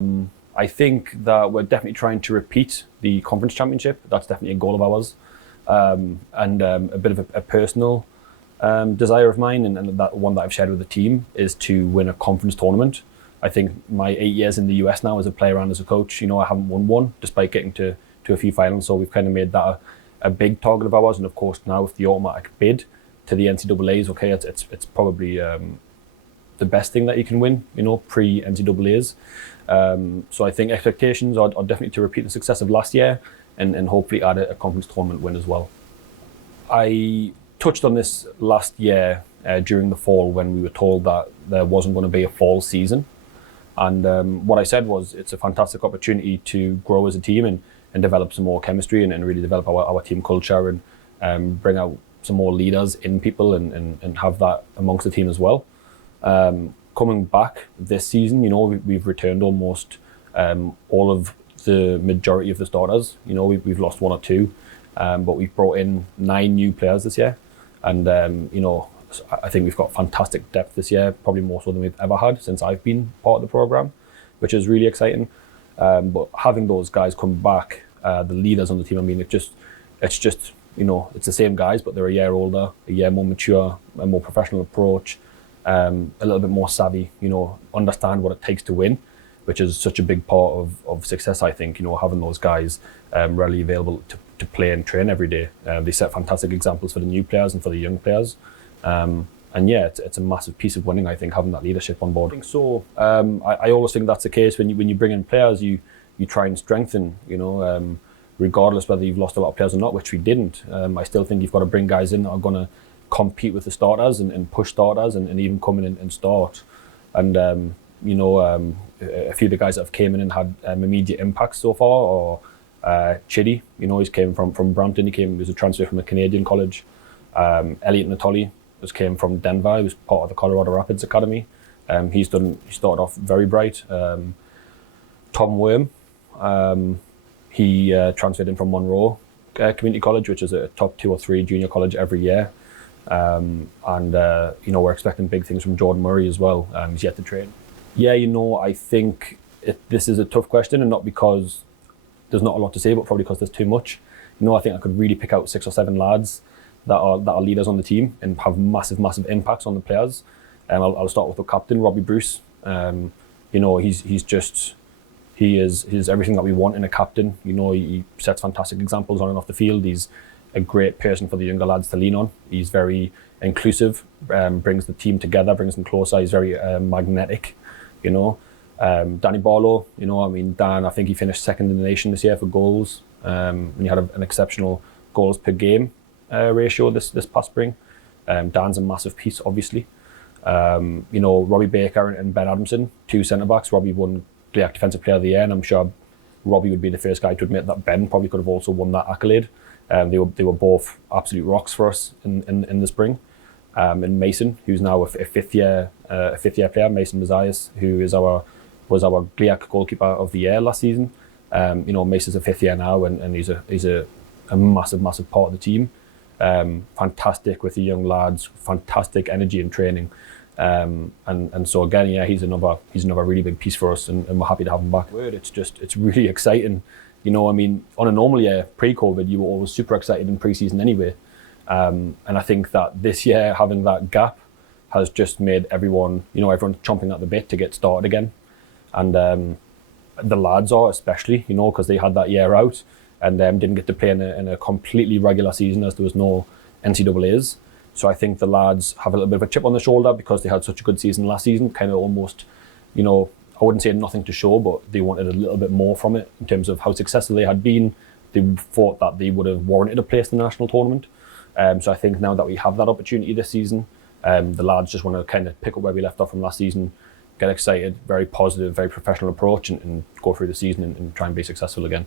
I think that we're definitely trying to repeat the conference championship. That's definitely a goal of ours, and a bit of a personal desire of mine, and that one that I've shared with the team is to win a conference tournament. I think my 8 years in the US now as a player and as a coach, I haven't won one despite getting to a few finals. So we've kind of made that a big target of ours, and of course now with the automatic bid to the NCAAs, okay, it's probably the best thing that you can win, pre NCAAs. So I think expectations are definitely to repeat the success of last year and hopefully add a conference tournament win as well. I touched on this last year during the fall when we were told that there wasn't going to be a fall season. And what I said was it's a fantastic opportunity to grow as a team and develop some more chemistry and really develop our team culture and bring out some more leaders in people and have that amongst the team as well. Coming back this season, we've returned almost all of the majority of the starters. We've lost one or two, but we've brought in 9 new players this year. And, I think we've got fantastic depth this year, probably more so than we've ever had since I've been part of the program, which is really exciting. But having those guys come back, the leaders on the team, it's just, it's the same guys, but they're a year older, a year more mature, a more professional approach, a little bit more savvy, understand what it takes to win, which is such a big part of success, I think, having those guys readily available to play and train every day. They set fantastic examples for the new players and for the young players. And yeah, it's a massive piece of winning, I think, having that leadership on board. I think so. I always think that's the case when you bring in players, you try and strengthen, regardless whether you've lost a lot of players or not, which we didn't. I still think you've got to bring guys in that are going to compete with the starters and push starters and even come in and start. And a few of the guys that have came in and had immediate impacts so far, or Chidi, he's came from Brampton. He was a transfer from a Canadian college. Elliot Natoli came from Denver. He was part of the Colorado Rapids Academy. He started off very bright. Tom Worm, he transferred in from Monroe Community College, which is a top 2 or 3 junior college every year. We're expecting big things from Jordan Murray as well. He's yet to train. Yeah, I think this is a tough question, and not because there's not a lot to say, but probably because there's too much. I think I could really pick out 6 or 7 lads that are leaders on the team and have massive impacts on the players. I'll start with the captain, Robbie Bruce. He is everything that we want in a captain. He sets fantastic examples on and off the field. He's a great person for the younger lads to lean on. He's very inclusive, brings the team together, brings them closer. He's very magnetic, Danny Barrow, Dan, I think he finished 2nd in the nation this year for goals. And he had an exceptional goals per game ratio this past spring. Dan's a massive piece, obviously. Robbie Baker and Ben Adamson, 2 centre-backs. Robbie won GLIAC Defensive Player of the Year, and I'm sure Robbie would be the first guy to admit that Ben probably could have also won that accolade. They were both absolute rocks for us in the spring. And Mason, who's now a fifth year player, Mason Mazias, who was our GLIAC Goalkeeper of the Year last season. Mason's a 5th year now, and he's a massive part of the team. Fantastic with the young lads, fantastic energy in training. And so again, yeah, he's another really big piece for us, and we're happy to have him back. It's really exciting. On a normal year, pre-COVID, you were always super excited in pre-season anyway. And I think that this year, having that gap has just made everyone chomping at the bit to get started again. And the lads are especially, because they had that year out and didn't get to play in a completely regular season as there was no NCAAs. So I think the lads have a little bit of a chip on their shoulder because they had such a good season last season, kind of almost, I wouldn't say nothing to show, but they wanted a little bit more from it in terms of how successful they had been. They thought that they would have warranted a place in the national tournament. So I think now that we have that opportunity this season, the lads just want to kind of pick up where we left off from last season, get excited, very positive, very professional approach, and go through the season and try and be successful again.